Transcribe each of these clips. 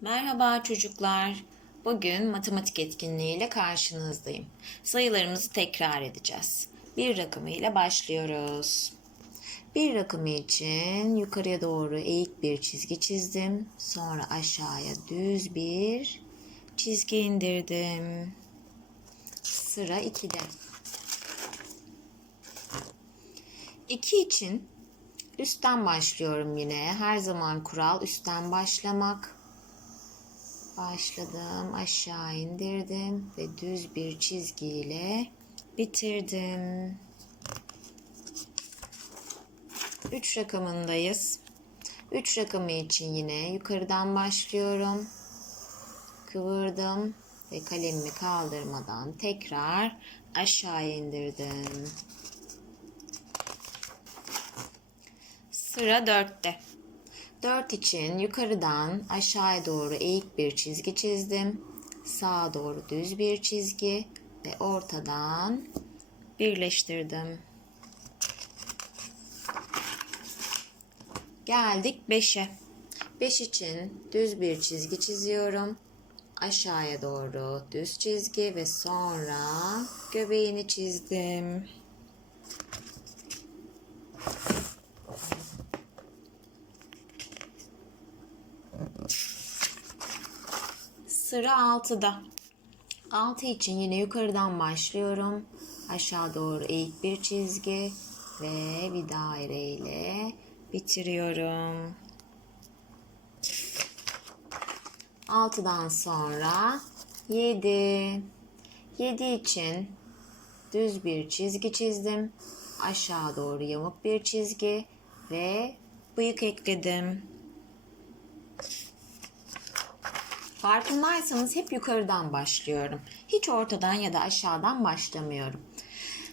Merhaba çocuklar. Bugün matematik etkinliğiyle karşınızdayım. Sayılarımızı tekrar edeceğiz. Bir rakamı ile başlıyoruz. Bir rakamı için yukarıya doğru eğik bir çizgi çizdim. Sonra aşağıya düz bir çizgi indirdim. Sıra 2'de. 2 için üstten başlıyorum yine. Her zaman kural üstten başlamak. Başladım, aşağı indirdim ve düz bir çizgiyle bitirdim. 3 rakamındayız. 3 rakamı için yine yukarıdan başlıyorum. Kıvırdım ve kalemimi kaldırmadan tekrar aşağı indirdim. Sıra 4'te. 4 için yukarıdan aşağıya doğru eğik bir çizgi çizdim. Sağa doğru düz bir çizgi ve ortadan birleştirdim. Geldik 5'e. 5 için düz bir çizgi çiziyorum. Aşağıya doğru düz çizgi ve sonra göbeğini çizdim. Sıra 6'da. 6 için yine yukarıdan başlıyorum. Aşağı doğru eğik bir çizgi ve bir daire ile bitiriyorum. 6'dan sonra 7. 7 için düz bir çizgi çizdim. Aşağı doğru yamuk bir çizgi ve bıyık ekledim. Farkındaysanız hep yukarıdan başlıyorum. Hiç ortadan ya da aşağıdan başlamıyorum.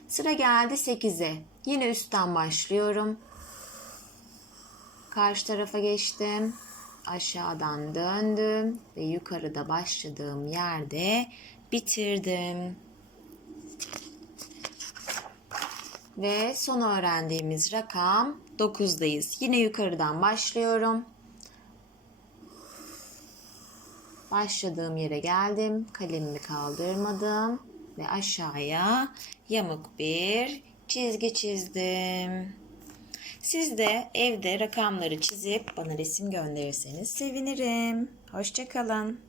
Sıra geldi 8'e. Yine üstten başlıyorum. Karşı tarafa geçtim. Aşağıdan döndüm ve yukarıda başladığım yerde bitirdim. Ve son öğrendiğimiz rakam 9'dayız. Yine yukarıdan başlıyorum. Başladığım yere geldim. Kalemimi kaldırmadım. Ve aşağıya yamuk bir çizgi çizdim. Siz de evde rakamları çizip bana resim gönderirseniz sevinirim. Hoşçakalın.